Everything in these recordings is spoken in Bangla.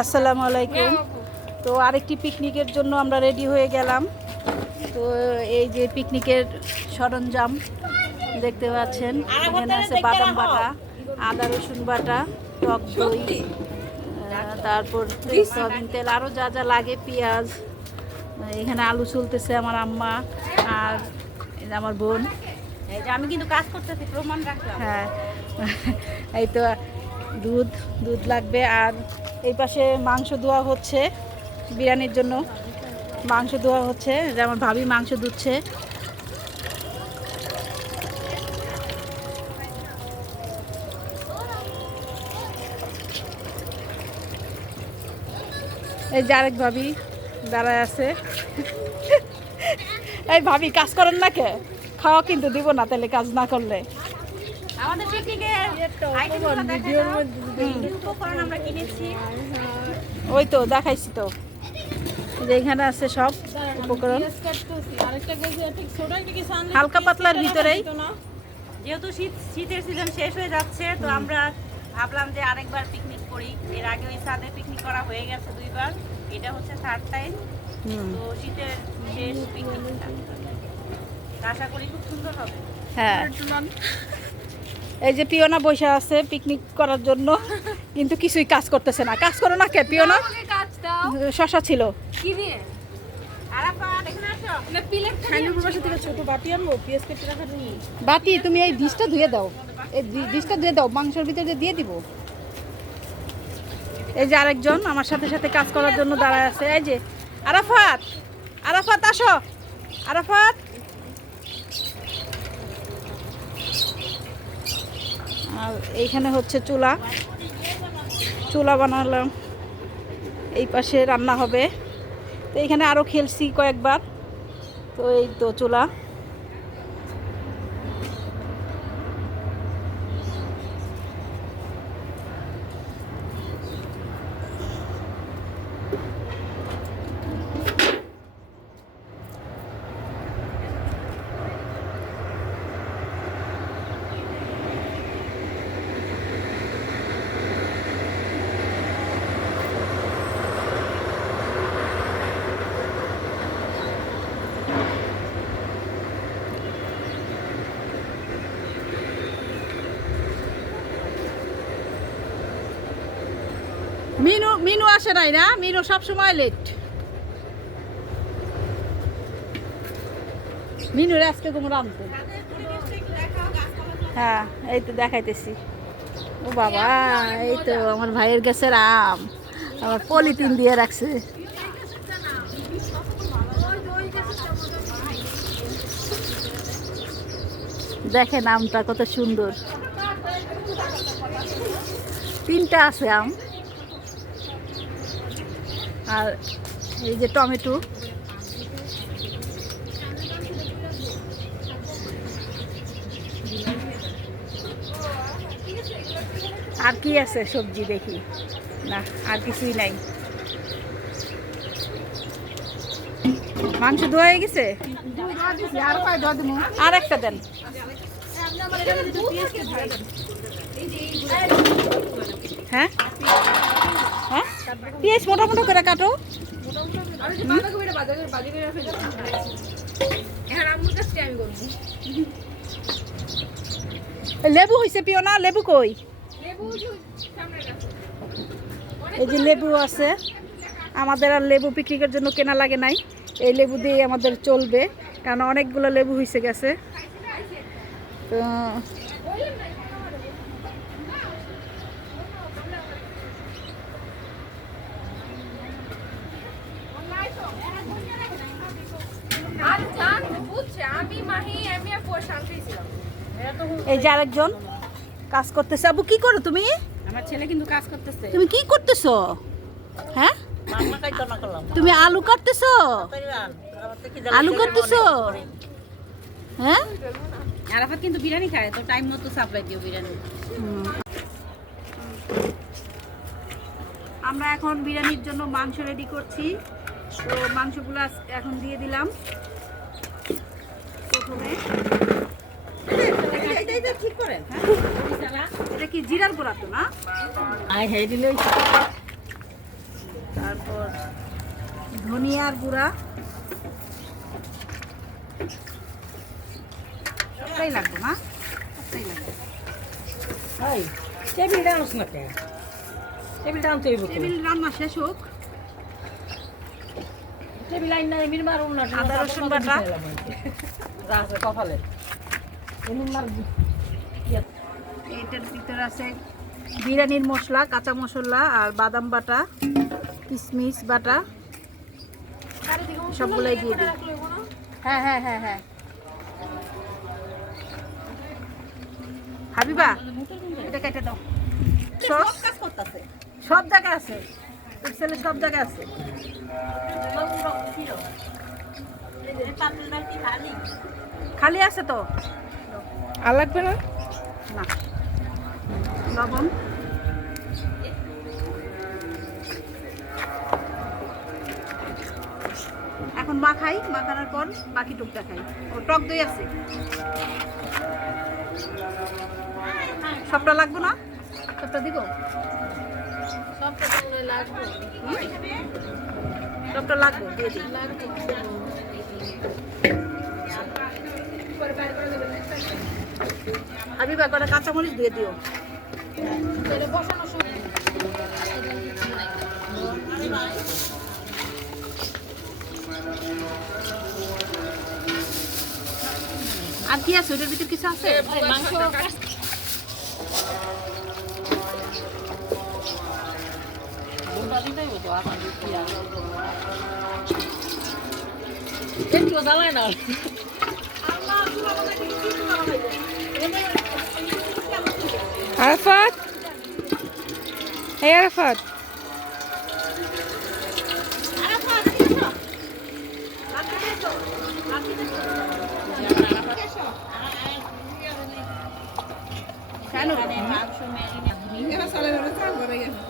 আসসালামু আলাইকুম। তো আরেকটি পিকনিকের জন্য আমরা রেডি হয়ে গেলাম। তো এই যে পিকনিকের সরঞ্জাম দেখতে পাচ্ছেন, এখানে আছে বাদাম বাটা, আদা রসুন বাটা, টক দই, তারপর সয়াবিন তেল, আরও যা যা লাগে, পেঁয়াজ, এখানে আলু চলতেছে আমার আম্মা আর আমার বোন। এই যে আমি কিন্তু কাজ করতেছি, প্রমাণ রাখলাম। হ্যাঁ, এই তো দুধ লাগবে। আর এই পাশে মাংস ধোয়া হচ্ছে, বিরিয়ানির জন্য মাংস ধোয়া হচ্ছে, যে আমার ভাবি মাংস ধুচ্ছে। এই যে আরেক ভাবি দাঁড়ায় আছে। এই ভাবি কাজ করেন না কে? খাওয়া কিন্তু দিব না তাহলে কাজ না করলে। আমাদের পিকনিকের উপকরণ আমরা কিনেছি, ওই তো দেখাইছি তো, যে এখানে আছে সব উপকরণ হালকা পাতলার ভিতরেই। যেহেতু শীতের সিজন শেষ হয়ে যাচ্ছে, তো আমরা ভাবলাম যে আরেকবার পিকনিক করি। এর আগে ওই ছাদে পিকনিক করা হয়ে গেছে 2 বার, এটা হচ্ছে 3rd টাইম। তো শীতের শেষ পিকনিক, আশা করি খুব সুন্দর হবে। হ্যাঁ, এই যে পিওনা বসে আছে পিকনিক করার জন্য, কিন্তু কিছুই কাজ করতেছে না। কাজ করো না কে পিওনা? শশা ছিল কি দিয়ে বাটি, তুমি এই ডিশটা ধুয়ে দাও, এই ডিশটা ধুয়ে দাও, মাংসের ভিতরে দিয়ে দিব। এই যে আরেকজন আমার সাথে সাথে কাজ করার জন্য দাঁড়ায় আছে, এই যে আরাফাত। আরাফাত আসো, আরাফাত। আর এইখানে হচ্ছে চুলা বানালাম, এই পাশে রান্না হবে। তো এইখানে আরও খেলছি কয়েকবার। তো এই তো চুলা। মিনু আসে নাই না? মিনু সবসময় লেট। মিনুর আজকে তোমরা আনতে। হ্যাঁ, এই তো দেখাইতেছি। ও বাবা, এই তো আমার ভাইয়ের গাছের আম, আমার পলিথিন দিয়ে রাখছে। দেখেন আমটা কত সুন্দর, 3টা আছে আম। আর এই যে টমেটো, আর কি আছে সবজি দেখি না, আর কিছুই নাই। মাংস ধোয়া হয়ে গেছে, আর একটা দেন। হ্যাঁ হ্যাঁ, পেঁয়াজ মোটা মোটা করে কাটো। লেবু হয়েছে পিওনা? লেবু কই? এই যে লেবু আছে আমাদের, আর লেবু পিকনিকের জন্য কেনা লাগে নাই। এই লেবু দিয়ে আমাদের চলবে, কারণ অনেকগুলো লেবু হয়েছে গেছে। তো এই যে আরেকজন কাজ করতেছে। আবু কি করো তুমি? আমার ছেলে কিন্তু কাজ করতেছে। তুমি কি করতেছো? হ্যাঁ, তুমি আলু কাটতেছো? আলু কাটতেছো? হ্যাঁ, আরাফাত কিন্তু বিরিয়ানি খায়, তো টাইম মতো সাপ্লাই দিও বিরিয়ানি। আমরা এখন বিরিয়ানির জন্য মাংস রেডি করছি। তো মাংসগুলো এখন দিয়ে দিলাম প্রথমে। ঠিক করেন, এটা কি জিরার গুঁড়া তো না? আই হেই দিলে তারপর ধনিয়ার গুঁড়া, সবটাই লাগবে না? সবটাই লাগবে। হাই টেবিল ডান্স না কে টেবিল ডান্স হইব তো টেবিল রান্না শেষ হোক। টেবিল লাইন না এমনি মারুম না আদা রসুন বাটা, রাসে কপালে এমনি মার এইটার ভিতরে আছে বিরিয়ানির মশলা, কাঁচা মশলা আর বাদাম বাটা, কিশমিশ বাটা, সবগুলাই দিয়ে দিই। হ্যাঁ হ্যাঁ হ্যাঁ হ্যাঁ। হাবিবা এটা কেটে দাও। সস কাজ করতেছে সব জায়গায় আছে, এক্সেলে সব জায়গায় আছে। খালি আছে তো? আর লাগবে না না, লবণ, এখন মাখাই, মাখানোর পর বাকি টুক দেখাই। ও টক দই আছে, সবটা লাগবে না? সবটা দিব? সবটা লাগবে, দিয়ে দিই। হাবিবা কটা কাঁচামরিচ দিয়ে দিও। আর কি আছে ওটার ভিতর? কিছু আছে? একটু জ্বালায় না আরাফাত এই আরাফাত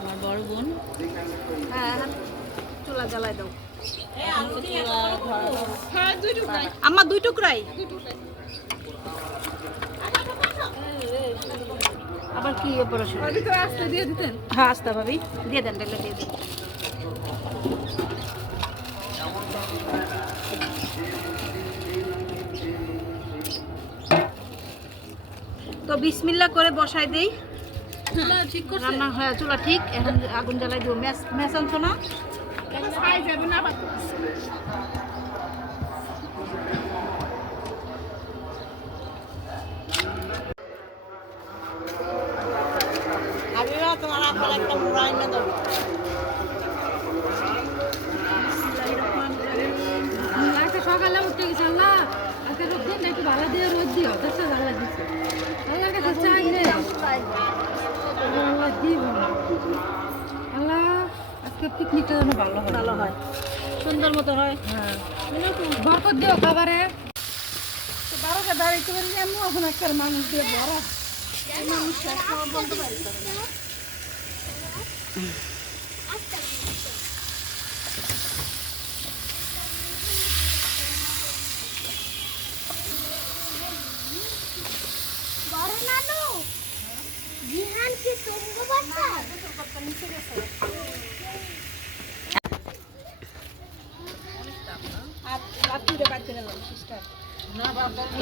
আমার বড় বোন হ্যাঁ, চুলা জ্বালায় দাও। আমার 2 টুকরাই। আবার কি অপারেশন? আস্তে দিয়ে দিতেন হ্যাঁ আস্তা ভাবি দিয়ে দেন, ডালে দিয়ে দেন। তো বিসমিল্লাহ করে বসাই দেই। রান্না হয়, চুলা ঠিক। এখন আগুন জ্বালাই দিব। ম্যাচ আনছো না? সকালে উঠতে গেছে আল্লাহ আজকে রোদ দিন একটু ভালো দিয়ে রোদ দিও দেখছো ভালো দিচ্ছে আল্লাহর কাছে চাই রে আল্লাহ দিব আল্লাহ আজকে পিকনিকটা যেন ভালো হয়, ভালো হয়, সুন্দর মতো হয়। হ্যাঁ বরকত দিও খাবারে। তো 12টা দাঁড়িয়ে করে এমন এখন একটা মানুষ দিয়ে বড় মানুষ বলতে পারি।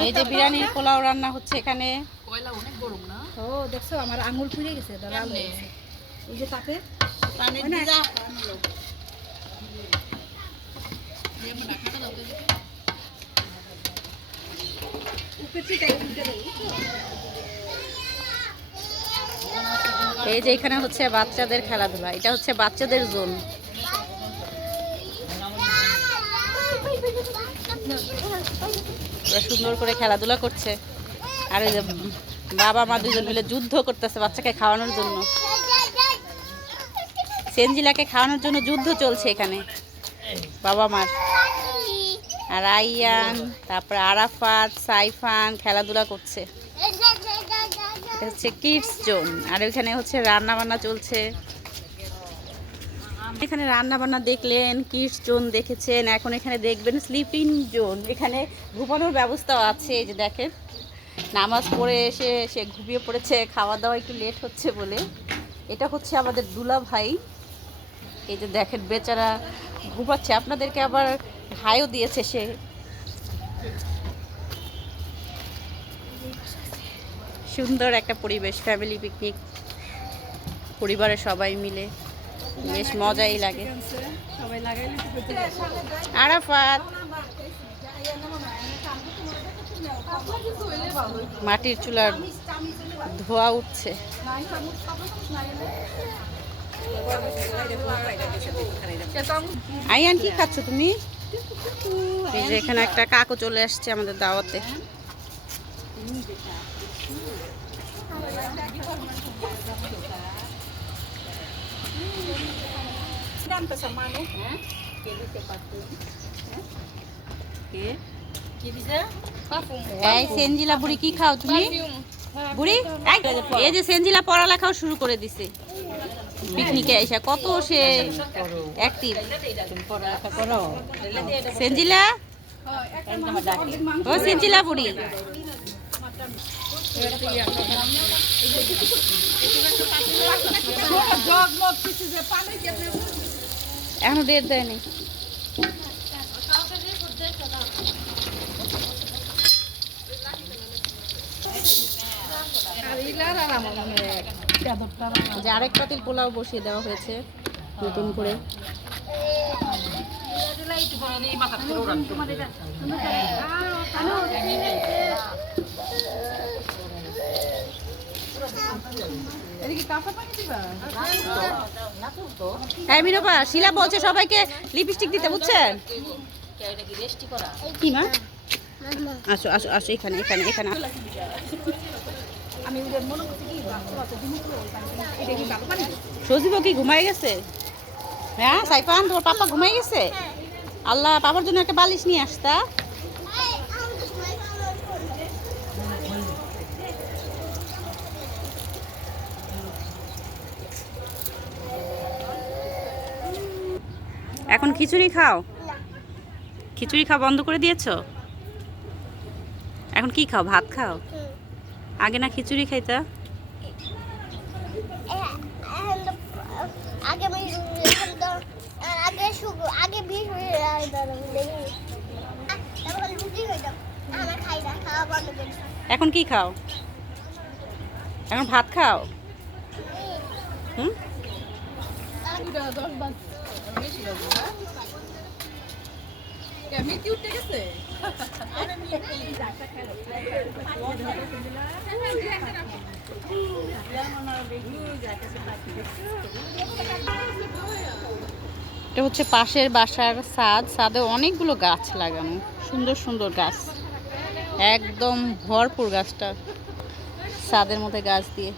এই যে বিরিয়ানির পোলাও রান্না হচ্ছে এখানে। ও দেখছো আমার আঙুল ফুলে গেছে, লাল হয়ে গেছে। এই যে তাতে এই যে এখানে হচ্ছে বাচ্চাদের খেলাধুলা, এটা হচ্ছে বাচ্চাদের জোন। ওরা সুন্দর করে খেলাধুলা করছে। আর ওই যে বাবা মা দুজন মিলে যুদ্ধ করতেছে বাচ্চাকে খাওয়ানোর জন্য। সেনজিলাকে খাওয়ানোর জন্য যুদ্ধ চলছে এখানে বাবা মার। আর আইয়ান, তারপরে আরাফাত, সাইফান খেলাধুলা করছে। এটা হচ্ছে কিডস জোন। আর ওইখানে হচ্ছে রান্না বান্না চলছে। এখানে রান্না বান্না দেখলেন, কিডস জোন দেখেছেন, এখন এখানে দেখবেন স্লিপিং জোন। এখানে ঘুমানোর ব্যবস্থাও আছে, এই যে দেখেন নামাজ পড়ে এসে সে ঘুমিয়ে পড়েছে, খাওয়া দাওয়া একটু লেট হচ্ছে বলে। এটা হচ্ছে আমাদের দুলা ভাই। এই যে দেখেন বেচারা ঘুমাচ্ছে, আপনাদেরকে আবার ভাইও দিয়েছে সে। সুন্দর একটা পরিবেশ, ফ্যামিলি পিকনিক, পরিবারের সবাই মিলে বেশ মজাই লাগে। আরাফাত মাটির চুলার ধোয়া উঠছে। আইয়ান কি খাচ্ছ তুমি? এই যে এখানে একটা কাকু চলে আসছে আমাদের দাওয়াতে। এই সেনজিলা বুড়ি কি খাও তুমি? বুড়ি এই যে সেনজিলা পড়ালেখাও শুরু করে দিছে পিকনিকে এসে, কত সে অ্যাক্টিভ। সেনজিলা, ও সেনজিলা বুড়ি এখনো ডেট দেয়নি। যে আরেক পাতিল পোলাও বসিয়ে দেওয়া হয়েছে নতুন করে। হ্যাঁ মিনপা, শিলা বলছে সবাইকে লিপস্টিক দিতে, বুঝছেন? কি মা? আসো আসো আসো, এখানে এখানে এখানে। সজীব কি ঘুমাই গেছে? হ্যাঁ সাইফান, তোমার পাপা ঘুমাই গেছে? আল্লাহ, পাপার জন্য একটা বালিশ নিয়ে আসতা। এখন খিচুড়ি খাও? খিচুড়ি খাওয়া বন্ধ করে দিয়েছো? এখন কি খাও? ভাত খাও? আগে না খিচুড়ি খাইতা? এখন কি খাও? এখন ভাত খাও? হুম, এটা হচ্ছে পাশের বাসার ছাদ। ছাদে অনেকগুলো গাছ লাগানো, সুন্দর সুন্দর গাছ, একদম ভরপুর গাছটা ছাদের মধ্যে গাছ দিয়ে।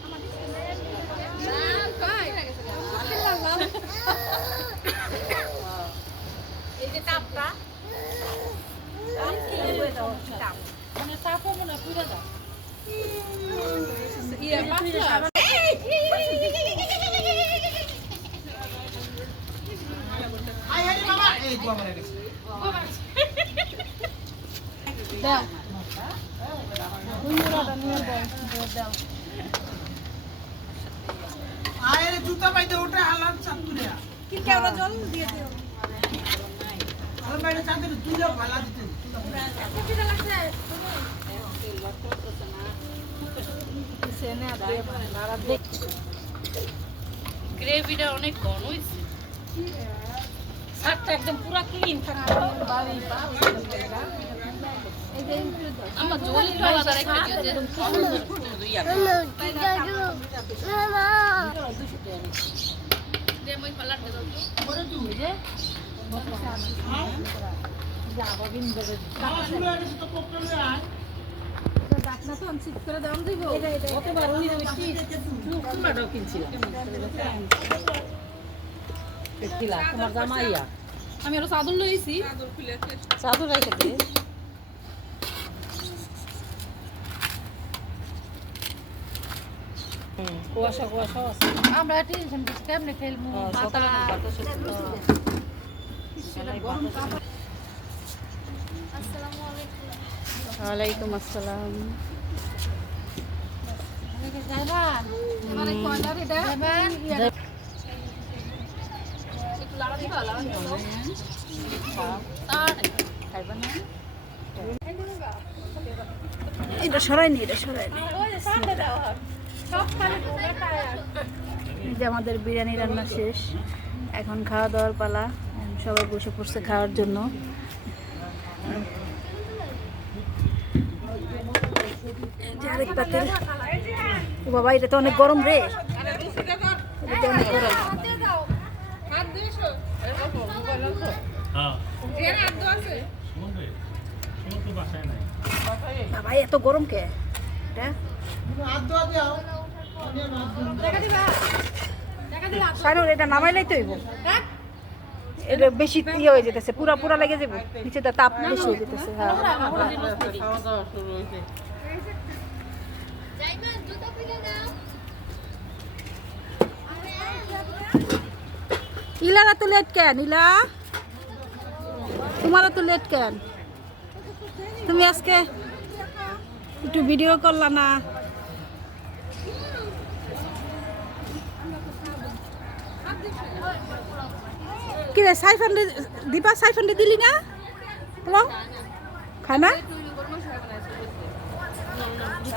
জুতা পাইতে ওটা হালাল চাতুরিয়া কি কেওড়া জল দিয়ে দিও আর বাইরে চাঁদের তুইলা ভালা দিতে কতটা লাগছে সেনে আদে মারা দেখ গ্রেভিটা অনেক ঘন হইছে, শাকটা একদম পুরো ক্লিন থাকে। আমার জল একটু আলাদা রেখে দিও যে দেমই পালাতে দাও বড় তুমি যে যাবা বিন্দরে শুরু হয়ে গেছে তো কোকলে আয় ডাকনা তো আনসিট করে দাম দিব কতবার উনি হইছি চুলটাও কিনছিলাম কিলা তোমার জামাইয়া আমি আরো চাদর লইছি, চাদর খুলে চাদর রাইখে দে। কুয়াশা কুয়াশা আছে, আমরা টেনশন করছি কেমনে খেলবো। ওয়ালাইকুম আসসালাম। এটা সরাইনি, এটা সরাইনি। এই যে আমাদের বিরিয়ানি রান্না শেষ, এখন খাওয়া দাওয়ার পালা। সবাই বসে পড়ছে খাওয়ার জন্য। এই যে আরেক পাতিল। ও বাবা, এটা তো অনেক গরম রে, এটা তো অনেক গরম। বাবা এত গরম কে এটা? সাইনুর, এটা নামাইলেই তো হইব, এটা বেশি ইয়ে হয়ে যেতেছে, পুরা পুরা লেগে যাবো, নিচে তাপ বেশি হয়ে যেতেছে। হ্যাঁ, ইলারা তো লেট কেন? ইলা, তোমারও তো লেট কেন? তুমি আজকে একটু ভিডিও করলা না? কি রে সাইফান্ডে দীপা, সাইফান্ডে দিলি না? হ্যালো, খায় না?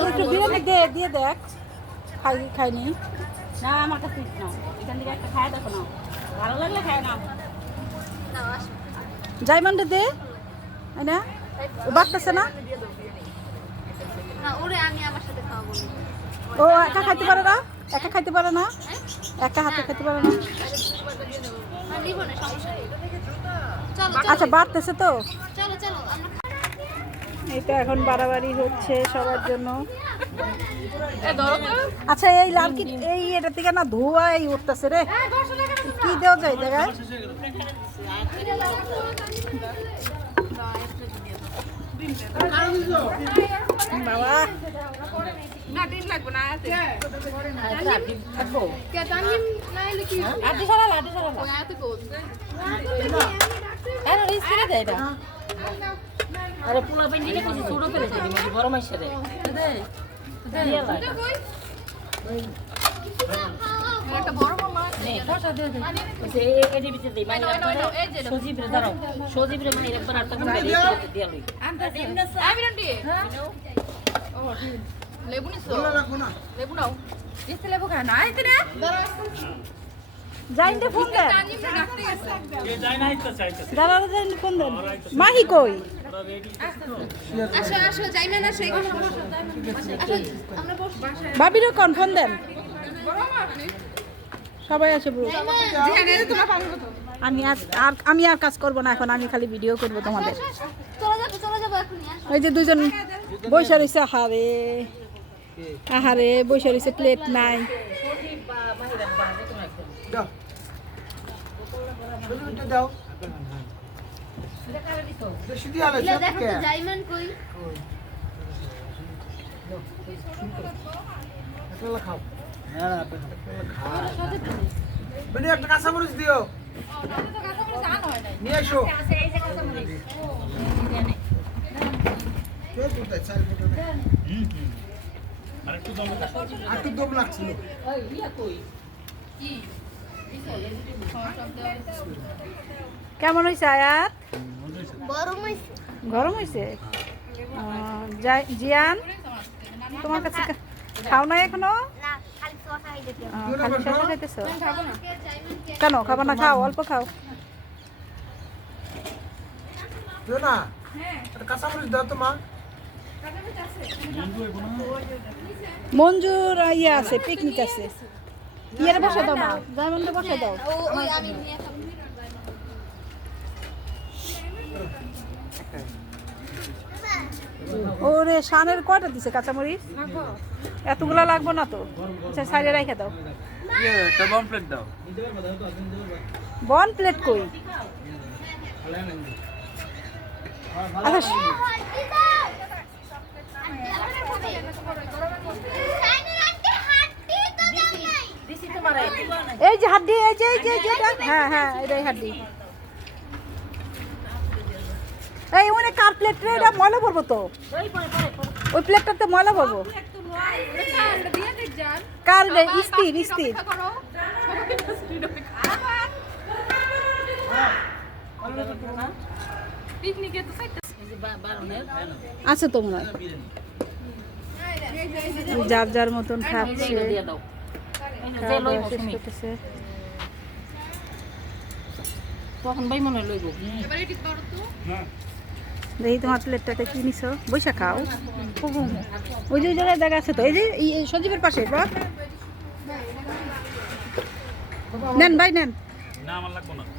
একটু বিরিয়ানি দিয়ে দেখ, খাইনি। না আমার কাছে নাও, এখান থেকে একটা খায় দেখো না, ভালো লাগলে খায় না। জাইমান্ডে দে, তাই না? ও বাড়তেছে না? ও একা খাইতে পারে না? একা খাইতে পারে না? একা হাতে খেতে পারে না? আচ্ছা, বাড়তেছে তো। এটা এখন বাড়াবাড়ি হচ্ছে সবার জন্য। আচ্ছা, এই লাল কি এই এটা থেকে না ধোঁয়াই উঠতেছে রে, কি দেওয়া যায় জায়গায়? বাবা আরে পোলা পাই নিলে কিছু ছোট করে দিবি, বড় মাইছে রে দিয়া লাগা একটা বড় মামা নে পয়সা দে দে ওই এডি বিতে দে মাইনা সজীব রে দাঁড়াও, সজীব রে মাইনা একবার আটটা করে দিয়া লই আমি রন্ডি ও লেবু নিছো লেবু নাও দিতে লেবু খা না আইতে না যাইতে ফোন দেন, দাঁড়া যাইতে ফোন দেন। মাহি কই? আসো যাইবে না সেই কথা ভাবিরও কোন ফোন দেন, সবাই আছে ব্রো। আমি আর কাজ করব না এখন, আমি খালি ভিডিও করব তোমাদের। ওই যে দুজন বৈশা রয়েছে, আহারে বৈশা রয়েছে, প্লেট নাই। একটা কাঁচামরিচ দিও, নিয়ে এসো। একটু দম লাগছিল। কেমন হয়েছে আয়াত? গরম হয়েছে। জিয়ান, তোমার কাছে খাও না এখনো? খালি শসা খাইতেছো কেন? খাবা না? খাও, অল্প খাও। না একটা কাঁচামরিচ দাও তো মা। মঞ্জুর ইয়ে আছে, পিকনিক আছে। ইয়েরে বসে দাও না, জায়মন্ডে বসে দাও। ওরে শানের কয়টা দিছে কাঁচামরিচ? এতগুলা লাগবো না তো, আচ্ছা সাইডে রেখে দাও। বন প্লেট কই? আচ্ছা এই যে হাড্ডি, এই যে হ্যাঁ হ্যাঁ এটাই হাড্ডি। এই ওনে কার প্লেট রে? এটা ময়লা পড়বো তো, ওই প্লেটটাতে ময়লা পড়বো। কার রে স্থির স্থির আচ্ছা তোমরা যার যার মতন খাচ্ছে খাওয়া দাওয়া শেষ করতেছে। তখন ভাই মনে লইব দেখি তোমার প্লেটটাতে কি নিছো বৈশা খাও ওই যে ওই জায়গায় জায়গা আছে তো এই যে এই সজীবের পাশে বল নেন ভাই নেন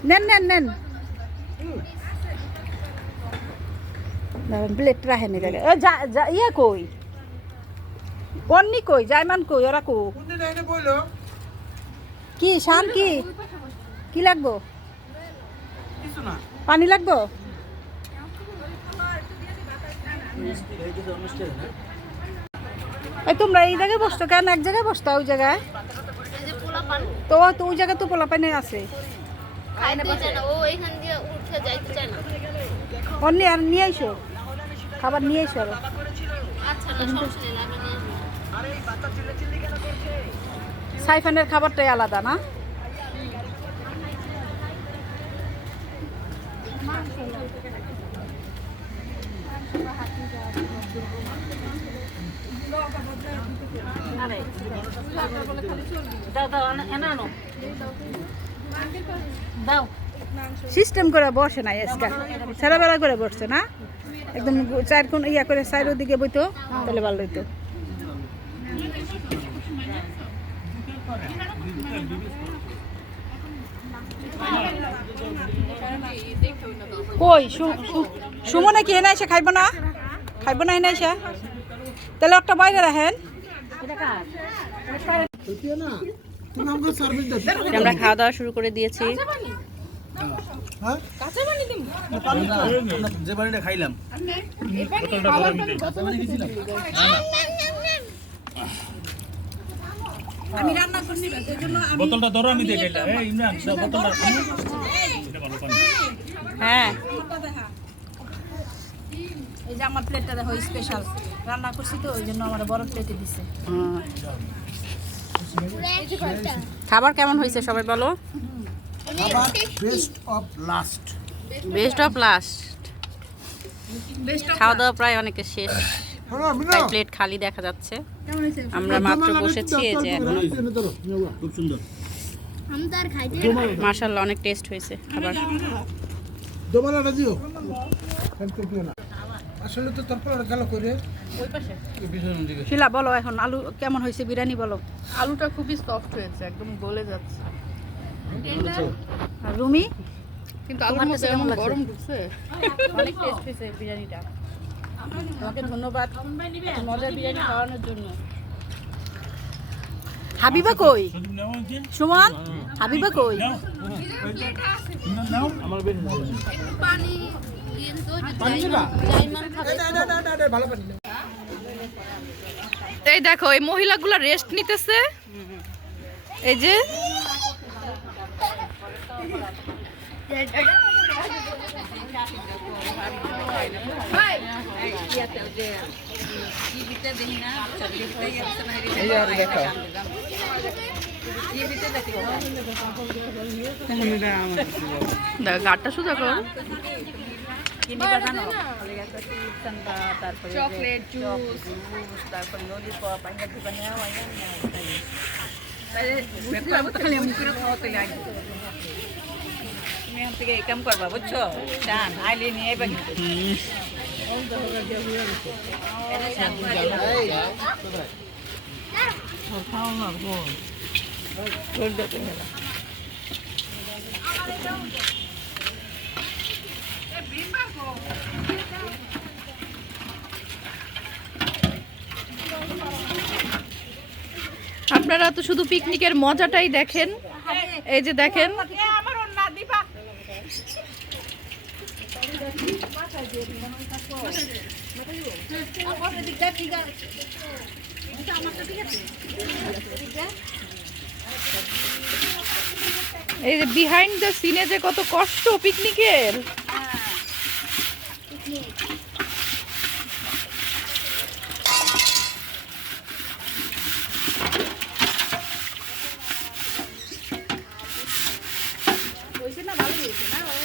নেন নেন নেন প্লেট রাখেন এই জায়গায় ইয়া কই অন্নি কই জায়মান কই ওরা কো কি শান কি লাগবো পানি লাগবো এই তোমরা এই জায়গায় বসতো কেন এক জায়গায় বসতো ওই জায়গায় তো ওই জায়গায় তো পোলা পানি আছে অন্য আর নিয়ে আইসো খাবার নিয়ে আইসো আরো সাইফানের খাবারটাই আলাদা না সিস্টেম করে বসে না আজকে সারাবেলা করে বসছে না একদম চার কোন ইয়া করে চারের দিকে বইতো তাহলে ভালো হইতো কই সুমনে কি এনে এসে খাইব না এনে এসে তাহলে একটা বাইরে রাখেন আমরা খাওয়া দাওয়া শুরু করে দিয়েছি যে বাড়িটা খাইলাম আমি রান্না করছি সেজন্য বোতলটা ধরো আমি দিয়ে গেলাম এই ইমরান বোতলটা হ্যাঁ এই যে আমার প্লেটটা দেখো স্পেশাল রান্না করছি তো ওই জন্য আমার বড় প্লেটে দিছে খাবার কেমন হয়েছে সবাই বলো বেস্ট অফ লাস্ট খাওয়া দাওয়া প্রায় অনেকে শেষ তাই প্লেট খালি দেখা যাচ্ছে আমরা মাত্র বসেছি এই যে এখনো খুব সুন্দর মাশাআল্লাহ অনেক টেস্ট হয়েছে খাবার দোমালাটা দিও আসলে তো তারপর গেল করে শিলা বলো এখন আলু কেমন হয়েছে বিরিয়ানি বলো আলুটা খুবই সফট হয়েছে একদম গলে যাচ্ছে আর রুমি কিন্তু আলুর মধ্যে এমন গরম ঢুকছে অনেক টেস্ট হয়েছে বিরিয়ানিটা তোমাকে ধন্যবাদ এত মজার বিরিয়ানি খাওয়ানোর জন্য হাবিবা কই সুমন হাবিবা কই আমার বেশি পানি এই দেখো এই মহিলাগুলো রেস্ট নিতেছে এই যে গাড়টা শুধু কর চকলেট জুস তারপর ললিপপ থেকে কাম করবা বুঝছো চান আইলে নিয়ে আপনারা তো শুধু পিকনিকের মজাটাই দেখেন এই যে দেখেন এই যে বিহাইন্ড দ্য সিনে যে কত কষ্ট পিকনিকের দিয়েছে না ও?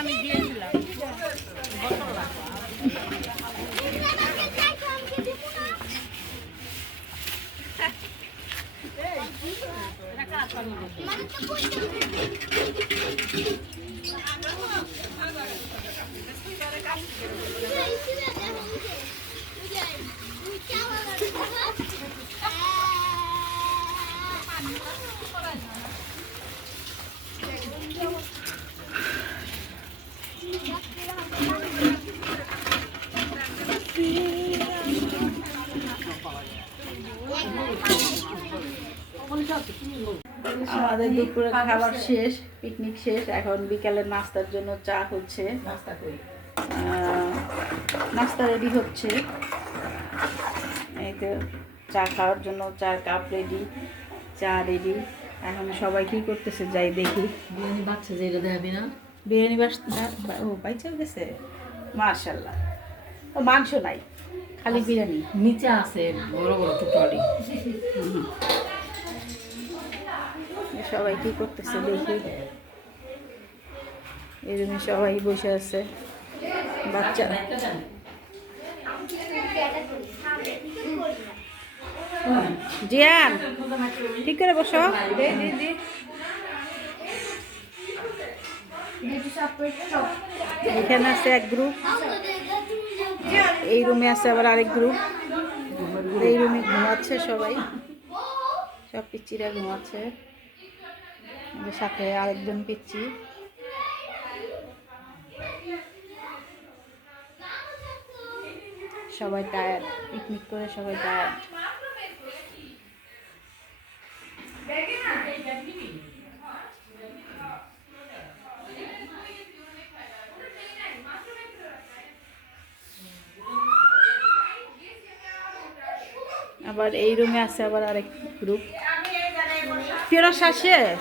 আমি দিয়েছিলাম আমাদের দুপুরে খাবার শেষ, পিকনিক শেষ। এখন বিকালের নাস্তার জন্য চা হচ্ছে, নাস্তা রেডি হচ্ছে। এই তো চা খাওয়ার জন্য চার কাপ রেডি, চা রেডি। এখন সবাই কি করতেছে যাই দেখি। বিরিয়ানি বাচ্চা যেটা দেখাবি না, বিরিয়ানি ও বাইচা গেছে, মাশাল্লাহ। ও মাংস নাই, খালি বিরিয়ানি। নিচে আছে বড় বড় টুকরি। সবাই কি করতেছে দেখি। এই রুমে সবাই বসে আছে, বাচ্চা। জিয়ান ঠিক করে বসো। এখানে আছে এক গ্রুপ, এই রুমে আছে আবার আরেক গ্রুপ। এই রুমে ঘুমাচ্ছে সবাই, সব পিচ্চিরা ঘুমাচ্ছে। আমাদের সাথে আরেকজন পিচ্চি। সবাই টায়ার্ড, পিকনিক করে সবাই টায়ার্ড। আবার এই রুমে আছে আবার আরেক গ্রুপ। ফেরা শেষ,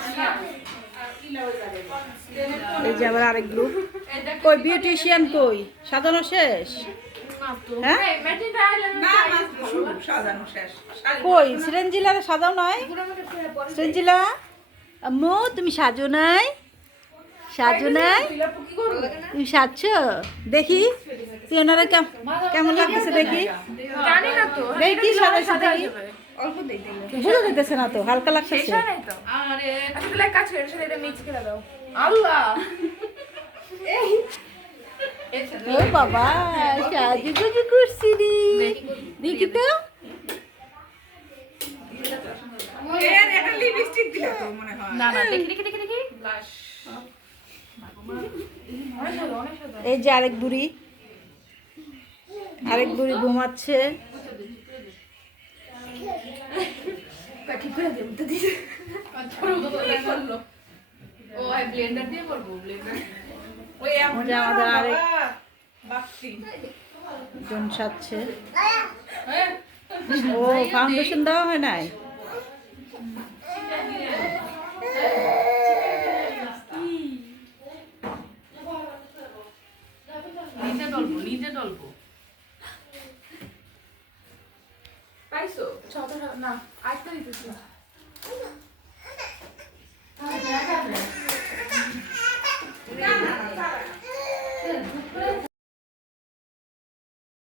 এই যে আবার আরেক গ্রুপ। কই বিউটিশিয়ান কই, সাজানো শেষ? হ্যাঁ কই সিরেঞ্জিলা সাজাও নয়? সিরেঞ্জিলা আম্মু তুমি সাজো নাই? সাজো নাই? তুমি সাজছো? দেখি তুই ওনারা কেমন লাগতেছে দেখি। দেখি সাজাইছে দেখি, বুঝে দিতেছে না তো, হালকা লাগতেছে। ও বাবা সাজুগুজু করছি রে, দেখি তো। এই যে আরেক বুড়ি, আরেক বুড়ি ঘুমাচ্ছে। আমাদের আরেক জন সাজছে। ও ফাউন্ডেশন দেওয়া হয় নাই? নিজে ডলবো পাইছো না আজকে দিতেছি